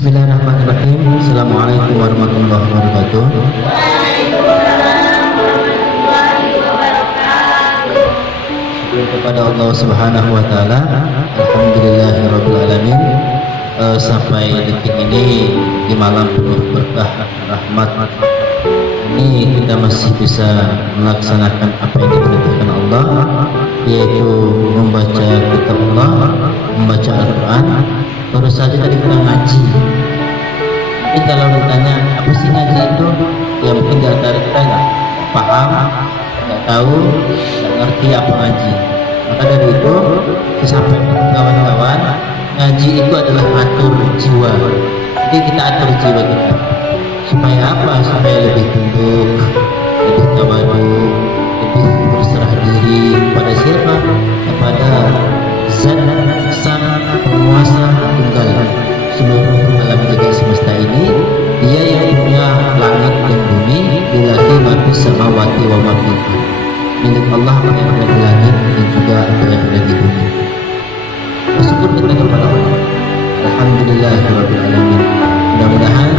Bismillahirrahmanirrahim. Assalamualaikum warahmatullahi wabarakatuh. Syukur kepada Allah Subhanahu wa taala. Alhamdulillahirabbil alamin. Sampai detik ini di malam penuh berkah rahmat ini kita masih bisa melaksanakan apa yang diperintahkan Allah, yaitu membaca kitab Allah, membaca Al-Quran. Baru saja tadi kita ngaji. Tapi kalau ditanya apa sih ngaji itu, ya mungkin di antara kita nggak paham, nggak tahu, nggak ngerti apa ngaji. Maka dari itu saya sampaikan ke kawan-kawan, ngaji itu adalah atur jiwa. Jadi kita atur jiwa kita supaya apa? Supaya lebih tunduk, lebih tawadu, lebih berserah diri kepada siapa? Kepada Zat Sang Penguasa Tunggal seluruh alam jagat semesta ini. Dia yang punya langit dan bumi, billahi ma fis samawati wa ma fil ardh. Milik Allah apa yang ada di langit dan juga apa yang ada di bumi. Bersyukur kita kepada Allah. Alhamdulillahirabbil alamin. Mudah-mudahan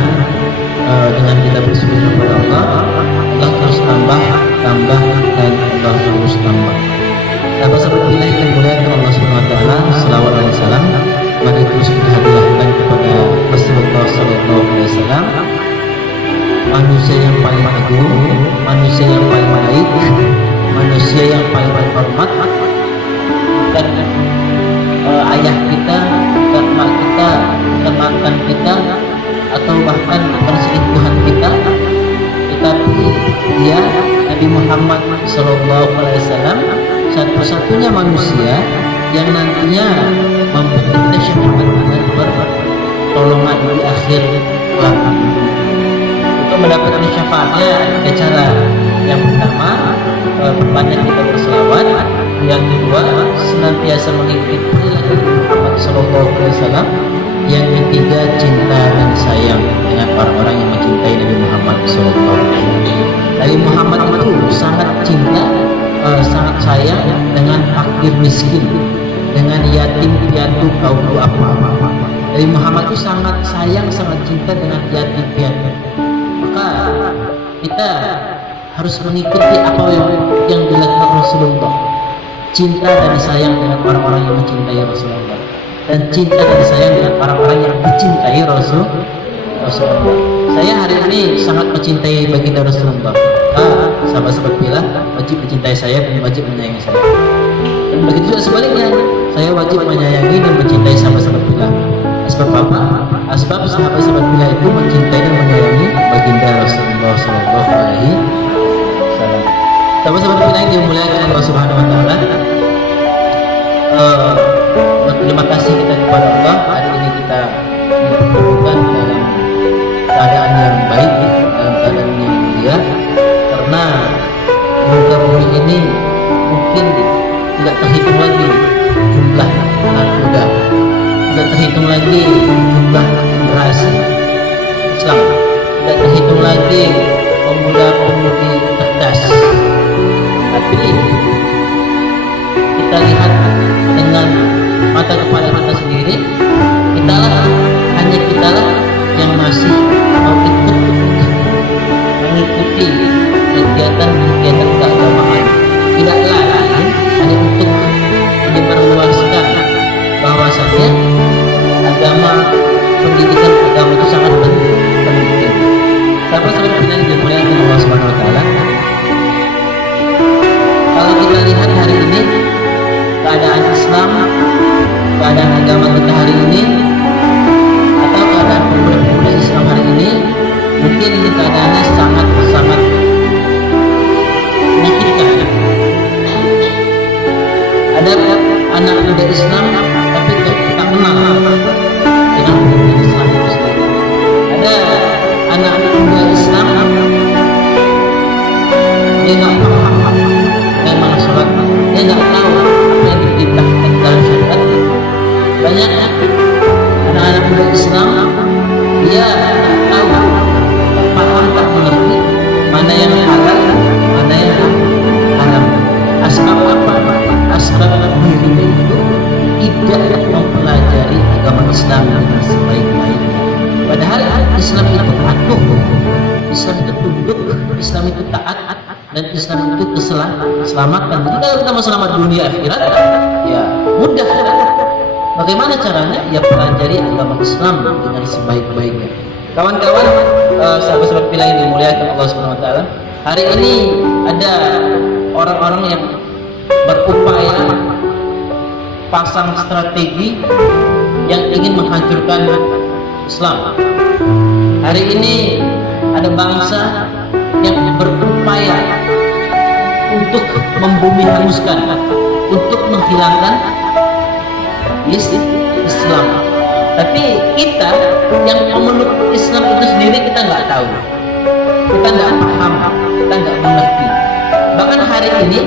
dengan kita bersyukur kepada Allah, Allah terus tambah dan Allah terus tambah. Sahabat-sahabat bila yang dimuliakan Allah Subhanahu wa taala, selawat dan salam mari terus kita hadiahkan kepada Rasulullah sallallahu alaihi wasallam, manusia yang paling agung, manusia yang paling baik, manusia yang paling hormat, dan ayah kita, dan mak kita, dan mantan kita, atau bahkan perselingkuhan kita, tetapi dia Nabi Muhammad sallallahu alaihi wasallam satu-satunya manusia yang nantinya memberi kita syafaat dan pertolongan di akhir kelak. Untuk mendapatkan syafaatnya ada cara. Yang pertama, perbanyak kita berselawat. Yang kedua, senantiasa mengikuti perilaku Muhammad sallallahu alaihi wasallam. Yang ketiga, cinta dan sayang dengan orang-orang yang mencintai Nabi Muhammad sallallahu alaihi wasallam. Nabi Muhammad itu sangat cinta, sangat sayang dengan fakir miskin, dengan yatim piatu kaum duafa. Nabi Muhammad itu sangat sayang, sangat cinta dengan yatim piatu. Maka kita harus mengikuti apa yang dilakukan Rasulullah. Cinta dan sayang dengan orang-orang yang mencintai Rasulullah, dan cinta dan sayang dengan orang-orang yang mencintai Rasulullah. Saya hari ini sangat mencintai baginda Rasulullah. Sahabat-sahabat bila wajib mencintai saya dan wajib menyayangi saya. Dan begitu juga sebaliknya, saya wajib menyayangi dan mencintai sahabat-sahabat bila. Sebab apa? Sebab sahabat-sahabat bila itu mencintai dan menyayangi baginda Rasulullah sallallahu alaihi wasallam. Sahabat-sahabat bila yang dimuliakan Allah Subhanahu wa taala, terima kasih kita kepada Allah. Hari ini kita dipertemukan dalam keadaan yang baik, dalam keadaan yang mulia, karena muka bumi ini mungkin tidak terhitung lagi jumlah anak muda, tidak terhitung lagi jumlah generasi Islam, tidak terhitung lagi pemuda-pemudi cerdas. Tapi kita lihat dengan mata kepala kita sendiri, hanya kita yang masih mau ikut mengikuti kegiatan keagamaan, tidak lain hanya untuk diperluaskan bahwasanya agama, pendidikan agama itu sangat penting. Sahabat-sahabat yang dimuliakan Allah Subhanahu wa taala, kalau kita lihat hari ini keadaan Islam, keadaan agama kita hari ini, atau keadaan pemuda-pemuda Islam hari ini, mungkin ini keadaannya sangat menyakitkan. Ada anak muda Islam tapi tak kenal dengan hukum Islam itu sendiri. Ada anak muda Islam dia nggak paham bagaimana sholat, dia nggak tahu apa yang diperintahkan dalam syariat. Banyak anak-anak muda Islam dia tak tahu, tak paham, tak mengerti mana yang halal, mana yang haram. Asbab apa? Asbab dirinya itu tidak mempelajari agama Islam dengan sebaik-baiknya. Islam itu patuh, Islam itu tunduk, Islam itu taat, dan Islam itu keselamatan. Jadi kalau kita mau selamat dunia akhirat, ya mudah. Bagaimana caranya? Ya pelajari agama Islam dengan sebaik-baiknya. Kawan-kawan, sahabat-sahabat pilih yang dimuliakan Allah Subhanahu Wa Taala, hari ini ada orang-orang yang berupaya pasang strategi yang ingin menghancurkan Islam. Hari ini ada bangsa yang berupaya untuk membumi hanguskan, untuk menghilangkan Islam. Tapi kita yang memeluk Islam itu sendiri kita nggak tahu, kita nggak paham, kita nggak mengerti. Bahkan hari ini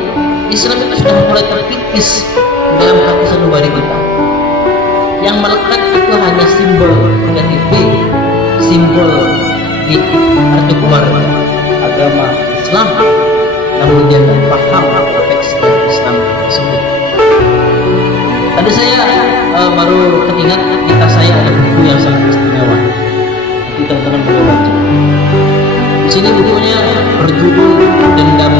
Islam itu sudah mulai terkikis dalam hati sanubari kita. Yang melekat itu hanya simbol KTP, simbol di kartu keluarga, agama Islam, namun dia tidak paham konteks Islam tersebut. Tadi saya baru teringat di tas saya ada buku yang sangat istimewa. Nanti teman-teman boleh baca. Di sini bukunya berjudul Dendam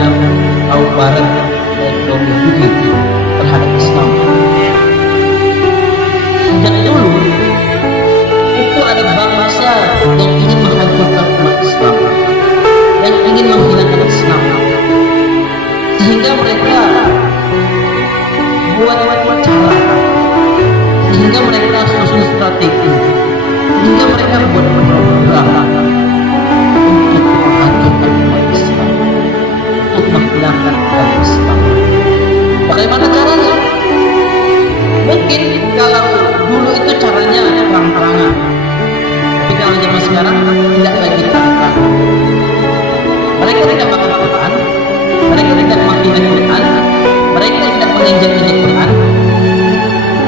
Kaum Barat dan Kaum Yahudi terhadap Islam. Sejak dulu itu ada bangsa yang ingin menghancurkan umat Islam, yang ingin menghilangkan Islam, sehingga mereka buat cara, sehingga mereka susun strategi, sehingga mereka buat program untuk menghancurkan umat Islam, untuk menghilangkan agama Islam. Bagaimana caranya? Mungkin kalau dulu itu caranya terang-terangan, tapi kalau zaman sekarang tidak lagi terang-terangan. Mereka tidak makan Quran, mereka tidak menghina Quran, mereka tidak menginjak-injak Quran,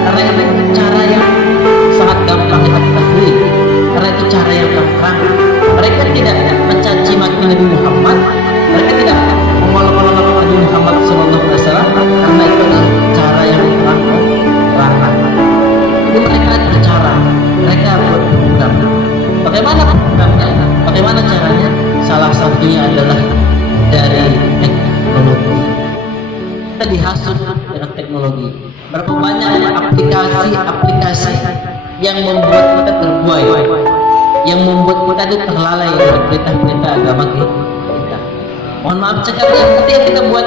karena itu cara yang sangat gampang kita ketahui, karena itu cara yang terang. Mereka tidak mencaci maki Nabi Muhammad, mereka tidak mengolok-olok Nabi Muhammad SAW, karena itu adalah cara yang terang-terangan. Jadi mereka ada cara, mereka buat program. Bagaimana programnya? Bagaimana caranya? Salah satunya adalah dari teknologi. Kita dihasut dengan teknologi. Berapa banyak aplikasi-aplikasi yang membuat kita terbuai, yang membuat kita itu terlalai dengan perintah-perintah agama kita. Mohon maaf sekali, ketika kita buka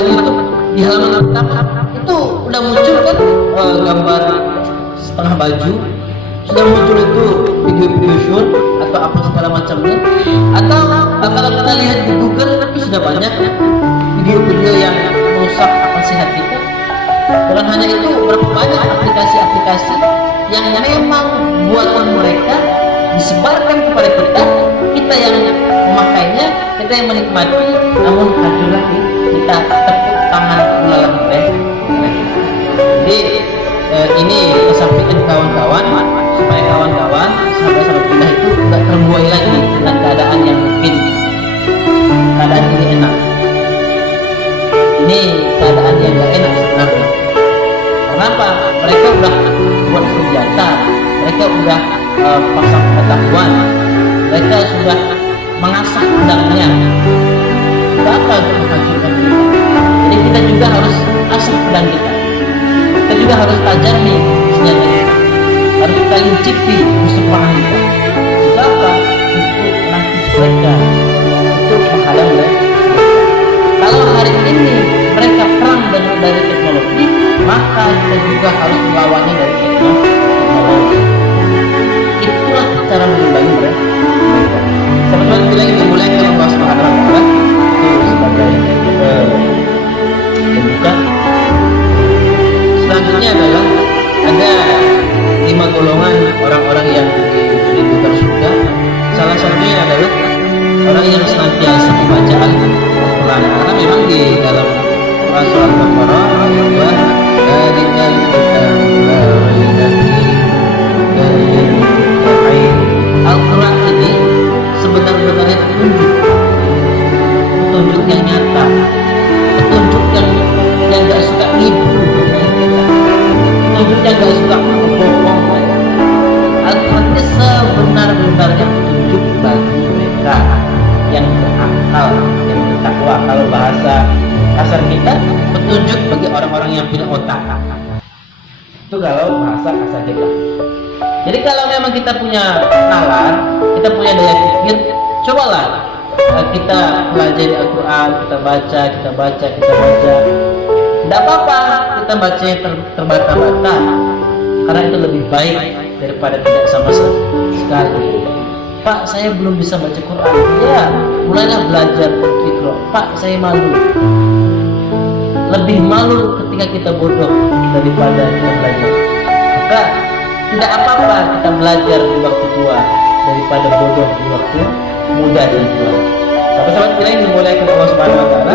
YouTube, di halaman pertama itu udah muncul kan gambar setengah baju, sudah muncul itu video-video shoot atau apa segala macamnya. Atau kalau kita lihat di Google itu sudah banyak video-video yang merusak akal sehat kita. Bukan hanya itu, berapa banyak aplikasi-aplikasi yang memang buatan mereka disebarkan kepada kita yang memakainya, kita yang menikmati, namun hancur lagi kita tepuk tangan melawan mereka. Jadi ini kesampaikan kawan-kawan supaya kawan-kawan sahabat-sahabat kita itu tidak terbuai lagi dengan keadaan yang mungkin keadaan ini enak. Ini keadaan yang gak enak sebenarnya. Kenapa? Mereka udah buat senjata, mereka udah pasang pengetahuan, mereka sudah mengasah pedangnya. Apa untuk menghancurkan kita? Jadi kita juga harus asah pedang kita. Kita juga harus tajami senjata kita. Harus kita linciti musuh panah kita. Untuk apa? Untuk menangkis mereka, untuk menghalang mereka. Kalau hari ini mereka perang dari teknologi, maka kita juga harus melawannya dari teknologi. Itulah cara mengimbangi mereka. Sebenarnya bilang dimulai dengan Allah Subhanahu Wa Taala itu sebagai pembuka. Selanjutnya adalah ada 5 golongan orang-orang yang dirindukan surga. Salah satunya adalah orang yang senantiasa membaca Al-Quran, karena memang di dalam surat Al-Baqarah bahwa dari Al-Quran ini sebenarnya petunjuk yang nyata, petunjuk yang gak suka nipu, petunjuk yang gak suka bohong, kalau bahasa kasar kita, petunjuk bagi orang-orang yang punya otak. Itu kalau bahasa kasar kita. Jadi kalau memang kita punya nalar, kita punya daya pikir, cobalah kita pelajari Al-Quran, kita baca. Tidak apa-apa kita baca yang terbata-bata, karena itu lebih baik daripada tidak sama sekali. Pak, saya belum bisa baca Quran. Ya, mulailah belajar Iqra. Pak, saya malu. Lebih malu ketika kita bodoh daripada kita belajar. Maka tidak apa-apa kita belajar di waktu tua daripada bodoh di waktu muda dan tua. Sahabat-sahabat kita yang dimuliakan Allah Subhanahu wa taala,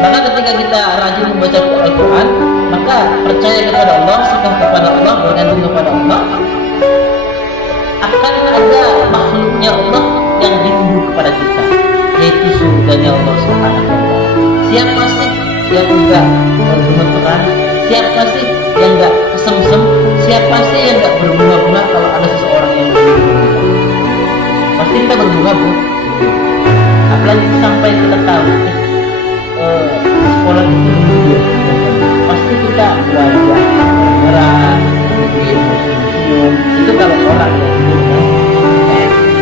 maka ketika kita rajin membaca Al-Quran, maka percaya kepada Allah, serah kepada Allah, bergantung kepada Allah, akan ada makhluknya Allah yang rindu kepada kita, yaitu surganya Allah Subhanahu wa taala. Siapa sih yang enggak bergemeteran? Siapa sih yang enggak kesemsem? Siapa sih yang enggak berbunga-bunga kalau ada seseorang yang berbunga? Pasti kita berbunga, Bu. Apalagi sampai kita tahu sekolah itu hidup, pasti kita belajar merah, senyum. Itu kalau orang yang hidup.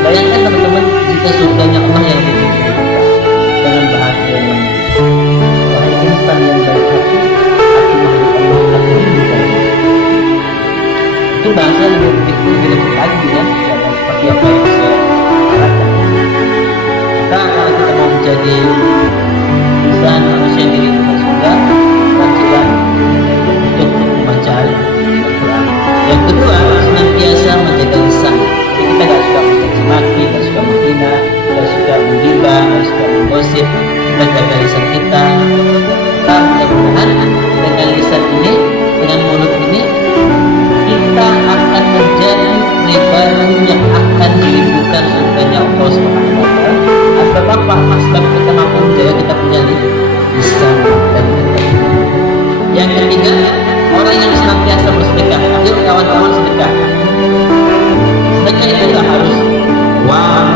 Bayangkan teman-teman, jika surganya Allah yang hidup dengan bahagia yang orang insan yang baik hati makhluk Allah akan hidup. Itu bahasa lebih lagi ya, seperti apa yang saya katakan. Maka kalau kita mau menjadi insan manusia yang dirindukan surga, wajiblah untuk membaca Al-Quran. Yang kedua, senantiasa menjaga lisan. Jadi kita gak suka mencaci maki, gak suka menghina, gak suka menggibah, gak suka menggosip. Kita jaga lisan kita. Kita mudah-mudahan dengan lisan ini, dengan mulut ini, kita akan menjadi pribadi yang akan dirindukan surganya Allah Subhanahu wa taala. Sebab apa? Sebab kita mampu menjaga kita punya lisan dan lisan. Yang ketiga, orang yang senantiasa bersedekah. Ayo kawan-kawan sedekah. Sedekah itu nggak harus uang.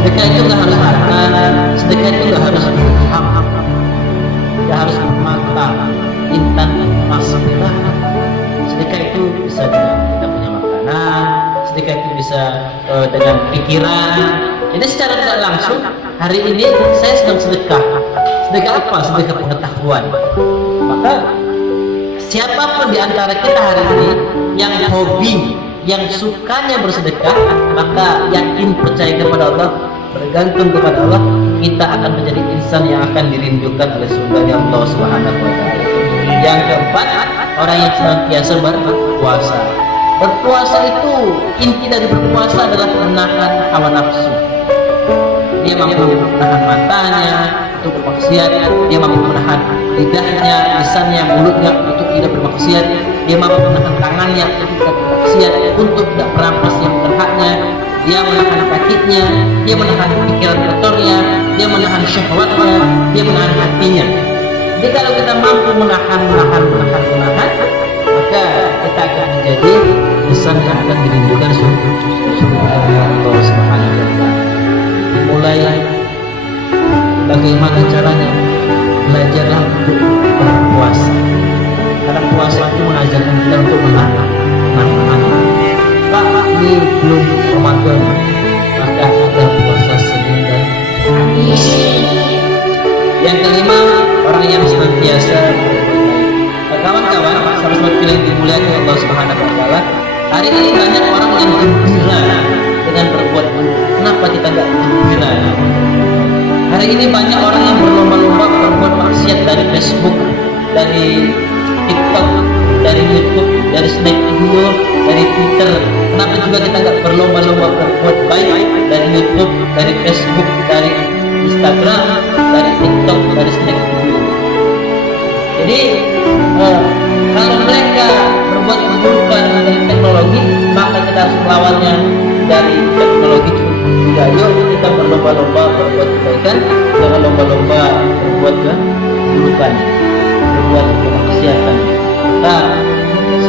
Sedekah itu nggak harus harta. Sedekah itu nggak harus dirham. Nggak harus mata, intan, emas, perak. Sedekah itu bisa dengan kita punya makanan. Sedekah itu bisa dengan pikiran. Jadi secara tidak langsung, hari ini saya sedang sedekah. Sedekah apa? Sedekah pengetahuan. Maka siapapun di antara kita hari ini yang hobi, yang sukanya bersedekah, maka yakin percaya kepada Allah, bergantung kepada Allah, kita akan menjadi insan yang akan dirindukan oleh surganya Allah Subhanahu wa taala. Yang keempat, orang yang senantiasa berpuasa. Berpuasa itu, inti dari berpuasa adalah menahan hawa nafsu. Dia mampu menahan matanya untuk bermaksiat, dia mampu menahan lidahnya, lisannya, mulutnya untuk tidak bermaksiat, dia mampu menahan tangannya untuk tidak bermaksiat, untuk tidak merampas yang berhaknya, dia menahan kakinya, dia menahan pikiran kotornya, dia menahan syahwatnya, dia menahan hatinya. Jadi kalau kita mampu menahan, maka kita akan menjadi insan yang akan dirindukan surga Allah Subhanahu wa taala. Mulai bagaimana caranya, belajarlah untuk berpuasa, karena puasa itu mengajarkan kita untuk menahan. Pak, ini belum Ramadan, maka ada puasa Senin dan Kamis. Yang kelima, orang yang senantiasa kawan-kawan, sahabat-sahabat yang dimuliakan Allah Subhanahu wa taala, hari ini banyak orang yang gembira dengan berbuat buruk. Kenapa kita nggak gembira? Hari ini banyak orang yang berlomba-lomba berbuat maksiat dari Facebook, dari TikTok, dari YouTube, dari Snap Video, dari Twitter. Kenapa juga kita nggak berlomba-lomba berbuat baik dari YouTube, dari Facebook, dari Instagram, dari TikTok, dari Snap Video? Jadi kalau mereka berbuat keburukan dari teknologi, maka kita harus melawannya dari teknologi juga. Yuk kita berlomba-lomba berbuat kebaikan, jangan lomba-lomba berbuat keburukan, berbuat kemaksiatan. Maka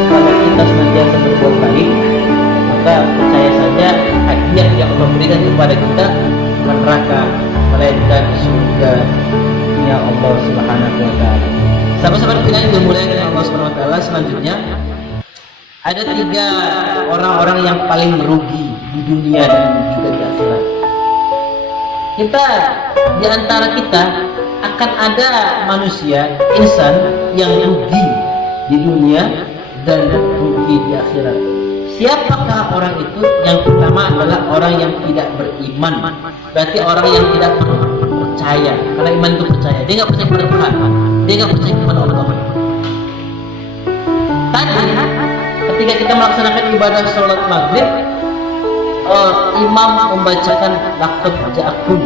kalau kita senantiasa berbuat baik, maka percaya saja hadiah yang Allah berikan kepada kita bukan neraka, melainkan surga. kita yang dimulai dengan Allah Subhanahu Wa Taala. Selanjutnya ada 3 orang-orang yang paling merugi di dunia dan juga di akhirat. Kita di antara kita akan ada manusia, insan yang rugi di dunia dan rugi di akhirat. Siapakah orang itu? Yang pertama adalah orang yang tidak beriman. Berarti orang yang tidak percaya. Karena iman itu percaya. Dia nggak percaya kepada Tuhan. Dia nggak percaya kepada Allah. Tadi ketika kita melaksanakan ibadah sholat maghrib, imam membacakan laqad ja'akum,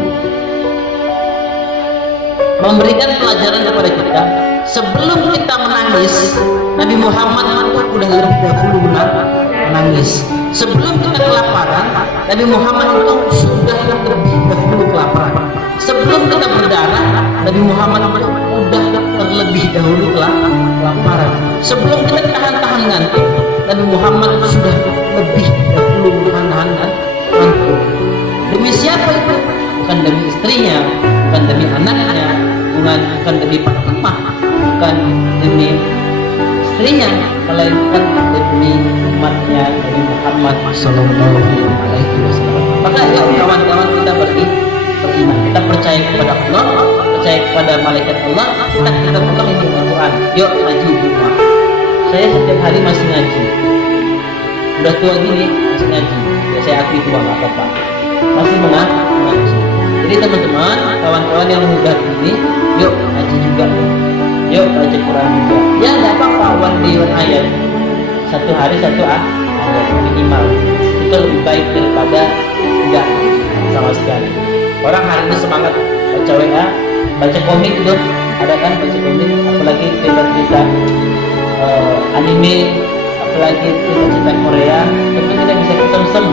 memberikan pelajaran kepada kita. Sebelum kita menangis, Nabi Muhammad itu sudah lebih dahulu menangis. Sebelum kita kelaparan, Nabi Muhammad itu sudah lebih dahulu kelaparan. Sebelum kita berdarah, Nabi Muhammad itu sudah terlebih dahulu kelaparan. Sebelum kita tahan-tahan ngantuk, Nabi Muhammad sudah lebih dahulu menahan ngantuk. Demi siapa itu? Bukan demi istrinya, bukan demi anaknya, bukan demi Fatimah, bukan demi istrinya, melainkan demi umatnya Nabi Muhammad Sallallahu Alaihi Wasallam. Maka ya kawan-kawan, kita beriman, kita percaya kepada Allah, percaya kepada malaikat Allah, kita pegang ini Al-Quran. Yuk ngaji rumah. Saya setiap hari masih ngaji. Udah tua gini masih ngaji. Ya saya akui tua nggak apa-apa. Masih mengaji. Jadi teman-teman, kawan-kawan yang muda ini, yuk ngaji juga. Yuk baca Quran juga. Ya nggak apa-apa, one day one ayat. Satu hari satu ayat minimal. Itu lebih baik daripada tidak sama sekali. Orang hari ini semangat baca WA, baca komik itu, ada kan baca komik, apalagi cerita-cerita anime, apalagi cerita-cerita Korea. Tentu kita bisa kesemsem,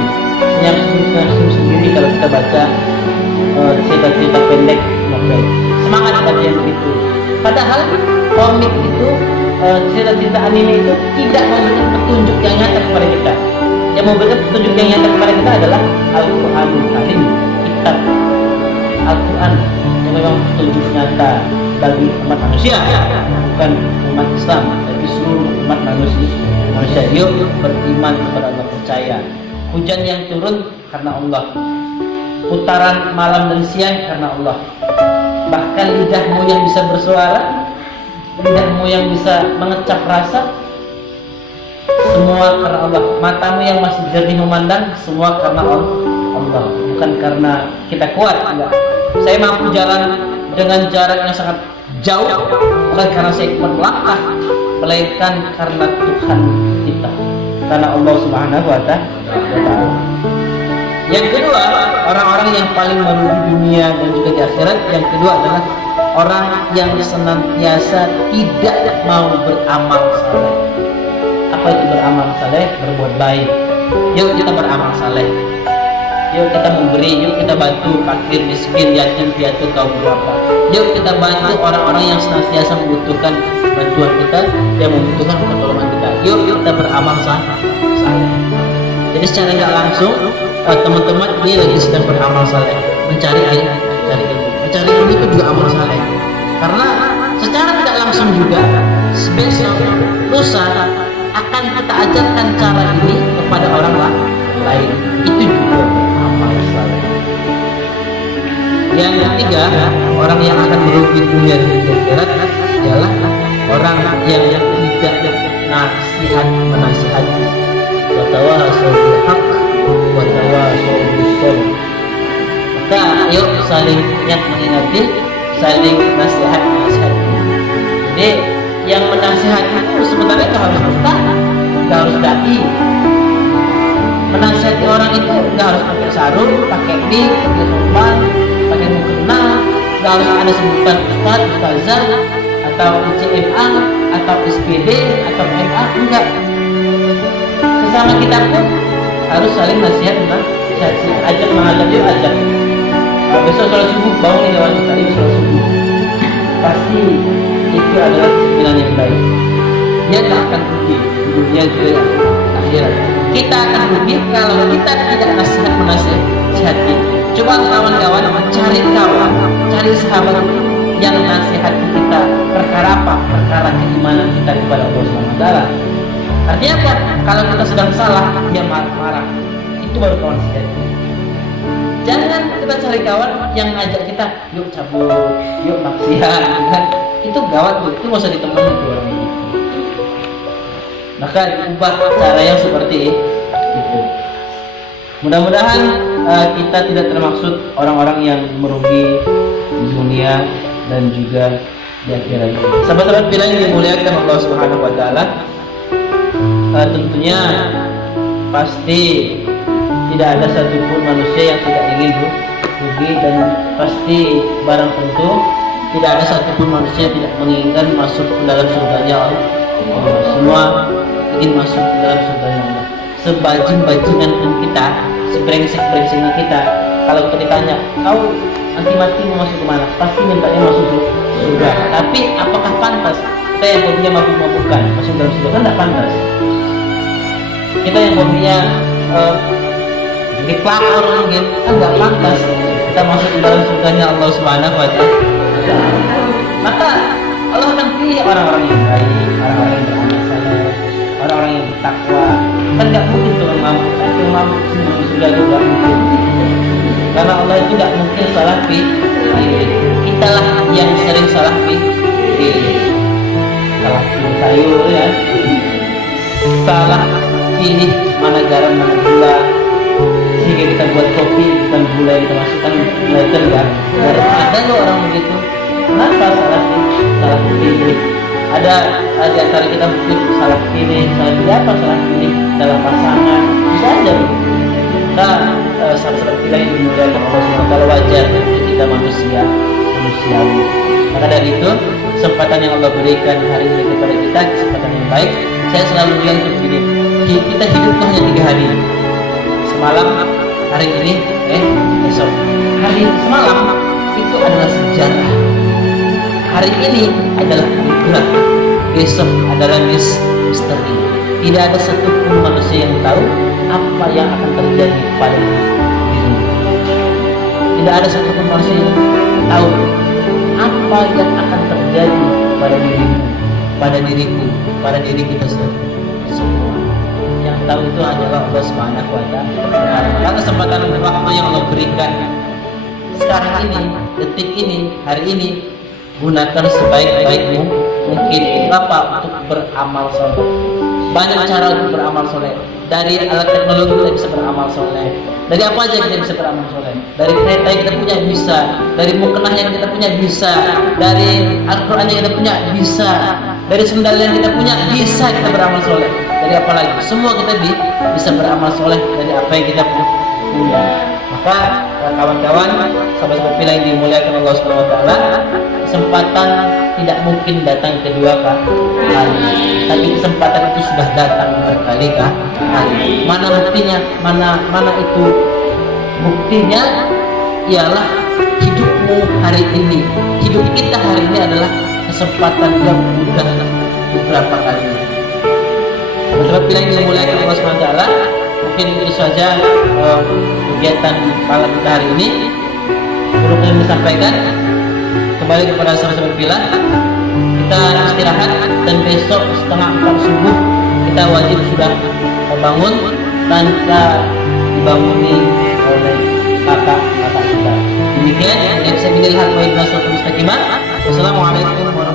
senyum sendiri kalau kita baca cerita-cerita pendek novel. Semangat baca yang begitu. Padahal komik itu, cerita-cerita anime itu tidak memberikan petunjuk yang nyata kepada kita. Yang memberikan petunjuk yang nyata kepada kita adalah Al-Quranul Karim, kitab Al-Quran yang memang petunjuk nyata bagi umat manusia, bukan umat Islam, tapi seluruh umat manusia. Yuk beriman kepada Allah, percaya hujan yang turun karena Allah, putaran malam dan siang karena Allah, bahkan lidahmu yang bisa bersuara, lidahmu yang bisa mengecap rasa, semua karena Allah. Matamu yang masih jernih memandang, semua karena Allah, bukan karena kita kuat. Enggak. Saya mampu jalan dengan jarak yang sangat jauh, bukan karena saya kuat melangkah, melainkan karena Tuhan kita, karena Allah Subhanahu wa Ta'ala. Yang kedua, orang-orang yang paling merugi dunia dan juga di akhirat, yang kedua adalah orang yang senantiasa tidak mau beramal saleh. Apa itu beramal saleh? Berbuat baik. Yuk kita beramal saleh. Yuk kita memberi, yuk kita bantu fakir, miskin, yatim, piatu, kaum duafa. Yuk kita bantu orang-orang yang senantiasa membutuhkan bantuan kita, yang membutuhkan pertolongan kita. Yuk kita beramal saleh. Jadi secara nggak langsung, teman-teman ini lagi sedang beramal saleh, mencari ilmu, mencari ilmu itu juga amal saleh. Karena secara tidak langsung juga, besok lusa akan kita ajarkan cara ini kepada orang lain. Itu juga amal saleh. Yang ketiga, orang yang akan merugi dunia dan akhirat adalah orang yang tidak nasihat menasihati. Wa tawasau bil haqq wa tawasau bis sabr. Maka ayo saling ingat mengingati, saling nasihat menasihati. Jadi yang menasihati itu sebenarnya nggak harus ustaz, nggak harus dai. Menasihati orang itu nggak harus pakai sarung, pakai mic, pakai sorban, pakai mukena, nggak harus ada sebutan ustaz, ustazah, atau CMA, atau SPD, atau MA, enggak. Sesama kita pun harus saling nasihat, ajak mengajak, yuk ajak. Besok sholat subuh, bangun ini orang kita ini sholat subuh. Pasti itu adalah kesempatan yang baik. Dia tak akan rugi di dunia juga akhirat. Kita akan rugi kalau kita tidak nasihat menasihati. Coba kawan-kawan cari kawan, cari sahabat yang nasihati kita perkara apa? Perkara keimanan kita kepada Allah Subhanahu wa taala. Artinya apa? Kalau kita sedang salah, dia marah-marah. Itu baru kawan sejati. Jangan kita cari kawan yang ngajak kita, yuk cabut, yuk maksiat, kan? Itu gawat tuh, itu nggak usah ditemani tuh orang ini. Maka ubah cara yang seperti itu. Mudah-mudahan kita tidak termaksud orang-orang yang merugi di dunia dan juga di akhirat. Sahabat-sahabat bilang yang dimuliakan Allah Subhanahu wa taala, tentunya pasti tidak ada satupun manusia yang tidak ingin rugi, dan pasti barang tentu tidak ada satupun manusia yang tidak menginginkan masuk ke dalam surganya Allah. Semua ingin masuk ke dalam surganya Allah. Sebajing-bajingan pun kita, sebrengsek-brengseknya kita, kalau kita ditanya, kau nanti mati mau masuk kemana? Pasti mintanya masuk surga. Tapi apakah pantas kita yang hobinya mabuk-mabukan masuk dalam surga? Kan tidak pantas. Kita yang hobinya dikelakor mungkin, kan nggak pantas kita masuk ke dalam surganya Allah Subhanahu wa taala. Maka Allah akan pilih orang-orang yang baik, orang-orang yang beramal saleh, orang-orang yang bertakwa. Kan nggak mungkin tukang mabuk, tukang mabuk semua surga itu nggak mungkin. Karena Allah itu nggak mungkin salah pilih. Kitalah yang sering salah pilih. Salah pilih sayur ya, salah pilih mana garam mana gula, sehingga kita buat kopi bukan gula yang kita masukkan blender kan. Ada loh orang begitu. Kenapa salah pilih? Ada di antara kita mungkin salah pilih apa? Salah pilih dalam pasangan, bisa aja. Nah, sahabat-sahabat kita yang dimuliakan Allah Subhanahu wa taala, wajar kita manusiawi. Maka dari itu, kesempatan yang Allah berikan hari ini kepada kita, kesempatan yang baik. Saya selalu bilang untuk ini, kita hidup tuh hanya 3 hari. Semalam, hari ini, besok. Hari semalam itu adalah sejarah. Hari ini adalah anugerah, besok adalah misteri. Tidak ada satupun manusia yang tahu apa yang akan terjadi pada dirimu. Tidak ada satupun manusia yang tahu apa yang akan terjadi pada dirimu, pada diriku, pada diri kita semua. Yang tahu itu hanyalah Allah Subhanahu wa taala. Maka kesempatan waktu yang Allah berikan sekarang ini, detik ini, hari ini, gunakan sebaik-baikmu mungkin. Itu apa? Untuk beramal soleh. Banyak cara untuk beramal soleh. Dari alat teknologi kita bisa beramal soleh. Dari apa aja kita bisa beramal soleh. Dari kereta yang kita punya bisa. Dari mukena yang kita punya bisa. Dari Al-Quran yang kita punya bisa. Dari sendal yang kita punya bisa kita beramal soleh. Dari apa lagi? Semua kita bisa beramal soleh dari apa yang kita punya. Maka kawan-kawan, sahabat-sahabat pilih yang dimuliakan Allah Subhanahu wa taala, kesempatan tidak mungkin datang kedua kali, tapi kesempatan itu sudah datang berkali-kali. Mana buktinya? Mana itu buktinya? Ialah hidupmu hari ini. Hidup kita hari ini adalah kesempatan yang sudah beberapa kali. Sahabat pilih yang dimuliakan Allah Subhanahu wa taala, mungkin itu saja kegiatan malam kita hari ini. Perlu kami sampaikan kembali kepada sahabat-sahabat bila kita istirahat, dan besok setengah 4 subuh kita wajib sudah bangun tanpa dibanguni oleh kakak kita. Demikian yang saya bilang hal wa ibn Wassalamualaikum warahmatullahi wabarakatuh.